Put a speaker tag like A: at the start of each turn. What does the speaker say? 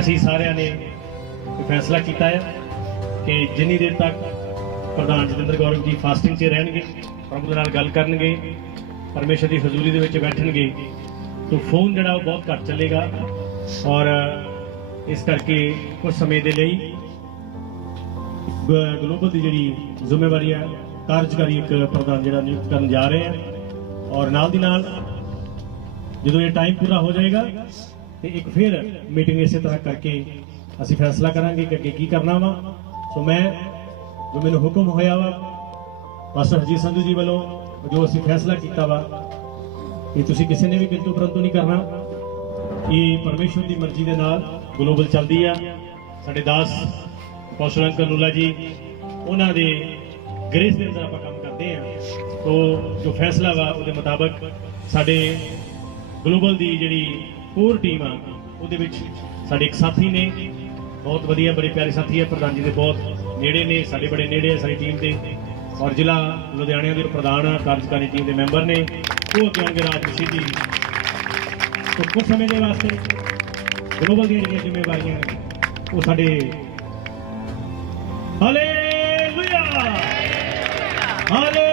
A: ਅਸੀਂ ਸਾਰਿਆਂ ਨੇ ਫੈਸਲਾ ਕੀਤਾ ਹੈ ਕਿ ਜਿੰਨੀ ਦੇਰ ਤੱਕ ਪ੍ਰਧਾਨ ਜਤਿੰਦਰ ਗੌਰਵ ਜੀ ਫਾਸਟਿੰਗ 'ਚ ਰਹਿਣਗੇ, ਪ੍ਰਭੂ ਦੇ ਨਾਲ ਗੱਲ ਕਰਨਗੇ, ਪਰਮੇਸ਼ਰ ਦੀ ਹਜ਼ੂਰੀ ਦੇ ਵਿੱਚ ਬੈਠਣਗੇ, ਤਾਂ ਫੋਨ ਜਿਹੜਾ ਉਹ ਬਹੁਤ ਘੱਟ ਚੱਲੇਗਾ ਔਰ ਇਸ ਕਰਕੇ ਕੁਝ ਸਮੇਂ ਦੇ ਲਈ ਗ- ਗਲੋਬਲ ਦੀ ਜਿਹੜੀ ਜ਼ਿੰਮੇਵਾਰੀ ਹੈ, ਕਾਰਜਕਾਰੀ ਇੱਕ ਪ੍ਰਧਾਨ ਜਿਹੜਾ ਨਿਯੁਕਤ ਕਰਨ ਜਾ ਰਹੇ ਹਾਂ ਔਰ ਨਾਲ ਦੀ ਨਾਲ ਜਦੋਂ ਇਹ ਟਾਈਮ ਪੂਰਾ ਹੋ ਜਾਏਗਾ ਤੇ ਇੱਕ ਫਿਰ ਮੀਟਿੰਗ ਇਸੇ ਤਰ੍ਹਾਂ ਕਰਕੇ ਅਸੀਂ ਫੈਸਲਾ ਕਰਾਂਗੇ ਕਿ ਅੱਗੇ ਕੀ ਕਰਨਾ ਵਾ। ਸੋ ਮੈਂ, ਜੋ ਮੈਨੂੰ ਹੁਕਮ ਹੋਇਆ ਵਾ, ਪਾਸਟਰ ਹਰਜੀਤ ਸੰਧੂ ਜੀ ਵੱਲੋਂ, ਜੋ ਅਸੀਂ ਫੈਸਲਾ ਕੀਤਾ ਵਾ ਕਿ ਤੁਸੀਂ ਕਿਸੇ ਨੇ ਵੀ ਕਿੰਤੂ, ਪਰੰਤੂ ਨਹੀਂ ਕਰਨਾ। ਇਹ ਪਰਮੇਸ਼ਵਰ ਦੀ ਮਰਜ਼ੀ ਦੇ ਨਾਲ ਗਲੋਬਲ ਚੱਲਦੀ ਆ। ਸਾਡੇ ਦਾਸ ਕੌਸ਼ਲ ਅੰਕਲ ਜੀ, ਉਹਨਾਂ ਦੇ ਗ੍ਰੇਸ ਦੇ ਅੰਦਰ ਆਪਾਂ ਕੰਮ ਕਰਦੇ ਆ। ਤੋ ਜੋ ਫੈਸਲਾ ਵਾ, ਉਹਦੇ ਮੁਤਾਬਕ ਸਾਡੇ ਗਲੋਬਲ ਦੀ ਜਿਹੜੀ ਹੋਰ ਟੀਮ ਆ। ਉਹਦੇ ਵਿੱਚ ਸਾਡੇ ਇੱਕ ਸਾਥੀ ਨੇ। ਬਹੁਤ ਵਧੀਆ, ਬੜੇ ਪਿਆਰੇ ਸਾਥੀ ਹੈ ਪ੍ਰਧਾਨ ਜੀ ਦੇ ਬਹੁਤ ਨੇੜੇ ਨੇ, ਸਾਡੇ ਬੜੇ ਨੇੜੇ ਆ ਸਾਡੀ ਟੀਮ ਦੇ। ਔਰ ਜ਼ਿਲ੍ਹਾ ਲੁਧਿਆਣਾ ਦੇ ਪ੍ਰਧਾਨ ਆ, ਕਾਰਜਕਾਰੀ ਟੀਮ ਦੇ ਮੈਂਬਰ ਨੇ। ਉਹ ਅੱਗੇ ਆਉਣਗੇ ਰਾਜਨੀਤੀ ਦੀ ਤੋ ਕੁਝ ਸਮੇਂ ਦੇ ਵਾਸਤੇ ਗਲੋਬਲ ਦੀਆਂ ਜਿਹੜੀਆਂ ਜ਼ਿੰਮੇਵਾਰੀਆਂ ਨੇ, ਉਹ ਸਾਡੇ ਹਾਲੇਲੂਇਆ ਹਾਲੇਲੂਇਆ